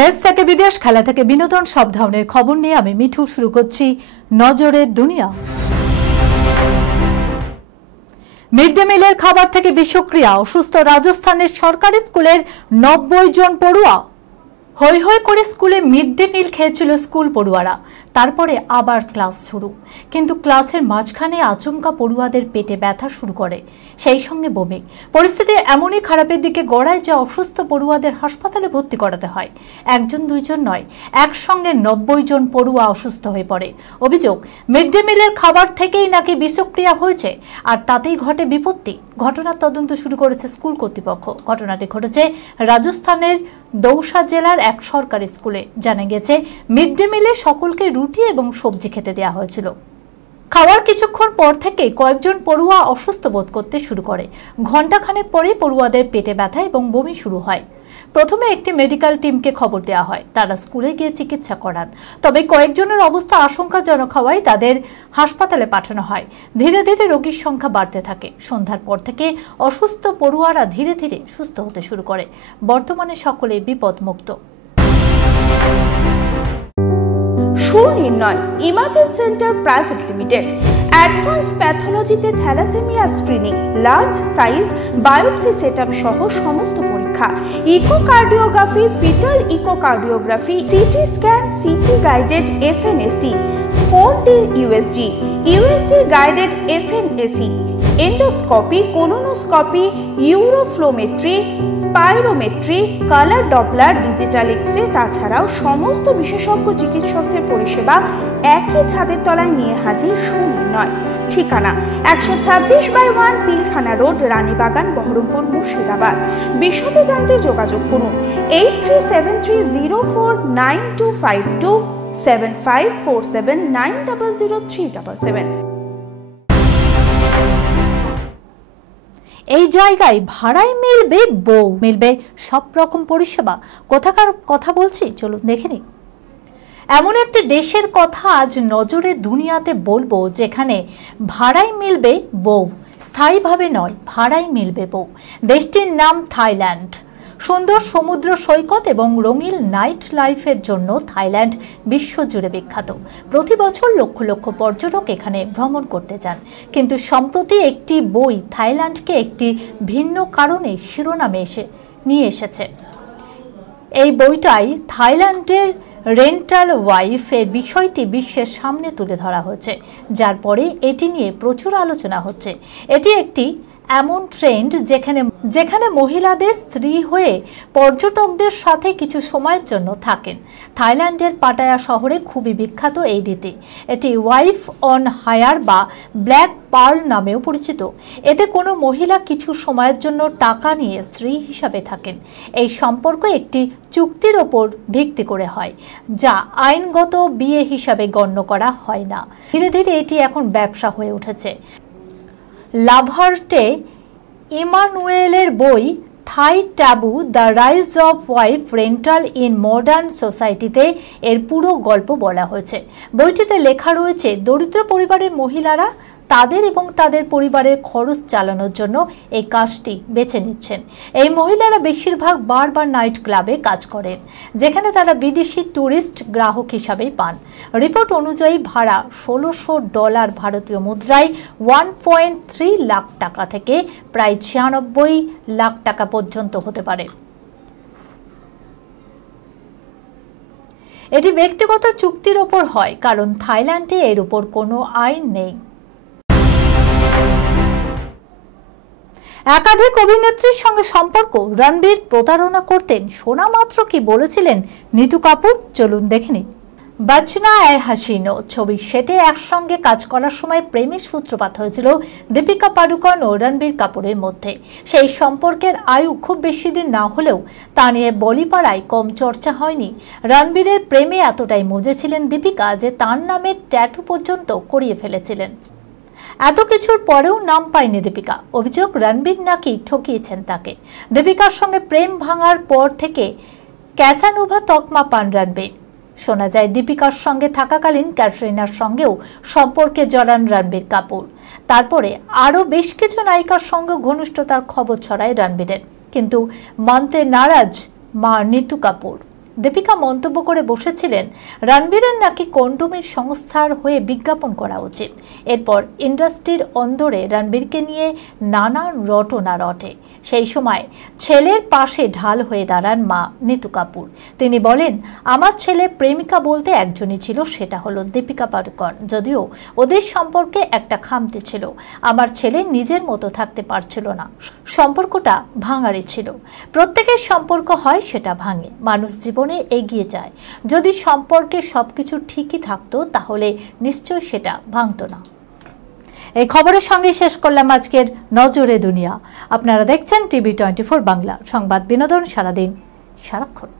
দেশ থেকে বিদেশ, খেলা থেকে বিনোদন, সব ধরনের খবর নিয়ে আমি মিঠু শুরু করছি নজরের দুনিয়া। মিড ডে মিলের খাবার থেকে বিষক্রিয়া, অসুস্থ রাজস্থানের সরকারি স্কুলের 90 জন পড়ুয়া। হই হই করে স্কুলে মিড ডে মিল খেয়েছিল স্কুল পড়ুয়ারা, তারপরে আবার ক্লাস শুরু। কিন্তু ক্লাসের মাঝখানে আচমকা পড়ুয়াদের পেটে ব্যথা শুরু করে, সেই সঙ্গে বমি। পরিস্থিতি এমনই খারাপের দিকে গড়ায় যে অসুস্থ পড়ুয়াদের হাসপাতালে ভর্তি করাতে হয়। একজন দুইজন নয়, একসঙ্গে 90 জন পড়ুয়া অসুস্থ হয়ে পড়ে। অভিযোগ, মিড ডে মিলের খাবার থেকেই নাকি বিষক্রিয়া হয়েছে, আর তাতেই ঘটে বিপত্তি। ঘটনার তদন্ত শুরু করেছে স্কুল কর্তৃপক্ষ। ঘটনাটি ঘটেছে রাজস্থানের দৌসা জেলার এক সরকারি স্কুলে। জানা গেছে, মিড ডে মিলে সকলকে রুটি এবং সবজি খেতে দেওয়া হয়েছিল। খাওয়ার কিছুক্ষণ পর থেকে কয়েকজন পড়ুয়া অসুস্থ বোধ করতে শুরু করে। ঘণ্টাখানেক পরে পড়ুয়াদের পেটে ব্যথা এবং বমি শুরু হয়। প্রথমে একটি মেডিকেল টিমকে খবর দেওয়া হয়, তারা স্কুলে গিয়ে চিকিৎসা করান। তবে কয়েকজনের অবস্থা আশঙ্কাজনক হওয়ায় তাদের হাসপাতালে পাঠানো হয়। ধীরে ধীরে রোগীর সংখ্যা বাড়তে থাকে। সন্ধ্যার পর থেকে অসুস্থ পড়ুয়ারা ধীরে ধীরে সুস্থ হতে শুরু করে। বর্তমানে সকলে বিপদমুক্ত। Sunirnoy imaging centre private limited advance প্যাথোলজিতে thalassemia screening, large size biopsy setup সহ সমস্ত পরীক্ষা, echocardiography, fetal echocardiography, CT scan, CT guided FNAC, 4D USG, USG guided FNAC, endoscopy, colonoscopy, uroflowmetry, spirometry, colour Doppler, digital X-ray, তাছাড়াও সমস্ত বিশেষজ্ঞ চিকিৎসকদের পরিষেবা একই ছাদের তলায় নিয়ে হাজির সুনির্ণয়। ঠিকানা 126/1 পিলখানা রোড, রানীবাগান, বহরমপুর, মুর্শিদাবাদ। বিশদে জানতে যোগাযোগ করুন 8373049252 7547900377। এই জায়গায় ভাড়ায় মিলবে বউ, মিলবে সব রকম পরিষেবা। কোথাকার কথা বলছি, চলুন দেখে নিই। এমন একটি দেশের কথা আজ নজরের দুনিয়াতে বলবো, যেখানে ভাড়ায় মিলবে বউ, স্থায়ীভাবে নয়, ভাড়ায় মিলবে বউ। দেশটির নাম থাইল্যান্ড। সুন্দর সমুদ্র সৈকত এবং রঙিন নাইট লাইফের জন্য থাইল্যান্ড বিশ্বজুড়ে বিখ্যাত। প্রতি বছর লক্ষ লক্ষ পর্যটক এখানে ভ্রমণ করতে যান। কিন্তু সম্প্রতি একটি বই থাইল্যান্ডকে একটি ভিন্ন কারণে শিরোনামে নিয়ে এসেছে। এই বইটাই থাইল্যান্ডের রেন্টাল ওয়াইফ এর বিষয়টি বিশ্বের সামনে তুলে ধরা হয়েছে, যার পরে এটি নিয়ে প্রচুর আলোচনা হচ্ছে। এটি একটি এমন ট্রেন্ড যেখানে মহিলাদের স্ত্রী হয়ে পর্যটকদের সাথে কিছু সময়ের জন্য থাকেন। থাইল্যান্ডের পাটায়া শহরে খুবই বিখ্যাত এই রীতি। এটি ওয়াইফ অন হায়ার বা ব্ল্যাক পার্ল নামেও পরিচিত। এতে কোনো মহিলা কিছু সময়ের জন্য টাকা নিয়ে স্ত্রী হিসাবে থাকেন। এই সম্পর্ক একটি চুক্তির ওপর ভিত্তি করে হয়, যা আইনগত বিয়ে হিসাবে গণ্য করা হয় না। ধীরে ধীরে এটি এখন ব্যবসা হয়ে উঠেছে। লাভার্টে ইমানুয়েলের বই Thai taboo, the rise of wife rental in modern সোসাইটিতে এর পুরো গল্প বলা হয়েছে। বইটিতে লেখা রয়েছে, দরিদ্র পরিবারের মহিলারা তাদের এবং তাদের পরিবারের খরচ চালানোর জন্য এই কাজটি বেছে নিচ্ছেন। এই মহিলারা বেশিরভাগ বার বা নাইট ক্লাবে কাজ করেন, যেখানে তারা বিদেশি ট্যুরিস্ট গ্রাহক হিসাবেই পান। রিপোর্ট অনুযায়ী ভাড়া $1,600 ভারতীয় মুদ্রায় 1.3 লাখ টাকা থেকে প্রায় 96 লাখ টাকা পর্যন্ত হতে পারে। এটি ব্যক্তিগত চুক্তির ওপর হয়, কারণ থাইল্যান্ডে এর উপর কোনো আইন নেই। একাধিক অভিনেত্রীর সঙ্গে সম্পর্ক, রণবীর প্রতারণা করতেন, শোনা মাত্র কি বলেছিলেন নিতু কাপুর, চলুন দেখে নিন। বচনা এ হাসিনো ছবির সেটে একসঙ্গে কাজ করার সময় প্রেমের সূত্রপাত হয়েছিল দীপিকা পাডুকোন ও রণবীর কাপুরের মধ্যে। সেই সম্পর্কের আয়ু খুব বেশি দিন না হলেও তা নিয়ে বলিপাড়ায় কম চর্চা হয়নি। রণবীরের প্রেমে এতটাই মজেছিলেন দীপিকা যে তার নামের ট্যাটু পর্যন্ত করিয়ে ফেলেছিলেন। এত কিছুর পরেও নাম পায়নি দীপিকা। অভিযোগ, রণবীর নাকি ঠকিয়েছেন তাকে। দীপিকার সঙ্গে প্রেম ভাঙার পর থেকে ক্যাসানোভা তকমা পান রণবীর। শোনা যায়, দীপিকার সঙ্গে থাকাকালীন ক্যাটরিনার সঙ্গেও সম্পর্কে জড়ান রণবীর কাপুর। তারপরে আরও বেশ কিছু নায়িকার সঙ্গে ঘনিষ্ঠতার খবর ছড়ায় রণবীরের, কিন্তু মানতে নারাজ মা নিতু কাপুর। দীপিকা মন্তব্য করে বসেছিলেন রণবীরের নাকি কন্ডোমের সংস্থার হয়ে বিজ্ঞাপন করা উচিত। এরপর ইন্ডাস্ট্রির অন্দরে রণবীরকে নিয়ে নানা রটনা রটে। সেই সময় ছেলের পাশে ঢাল হয়ে দাঁড়ান মা নিতু কাপুর। তিনি বলেন, আমার ছেলে প্রেমিকা বলতে একজনই ছিল, সেটা হলো দীপিকা পাড়ুকোন। যদিও ওদের সম্পর্কে একটা খামতি ছিল, আমার ছেলে নিজের মতো থাকতে পারছিল না, সম্পর্কটা ভাঙারে ছিল। প্রত্যেকের সম্পর্ক হয়, সেটা ভাঙে, মানুষ জীবনে এগিয়ে যায়। যদি সম্পর্কে সবকিছু ঠিকই থাকতো তাহলে নিশ্চয় সেটা ভাঙতো না। এই খবরের সঙ্গে শেষ করলাম আজকের নজরে দুনিয়া। আপনারা দেখছেন টিভি 24 বাংলা, সংবাদ বিনোদন সারাদিন সারাক্ষণ।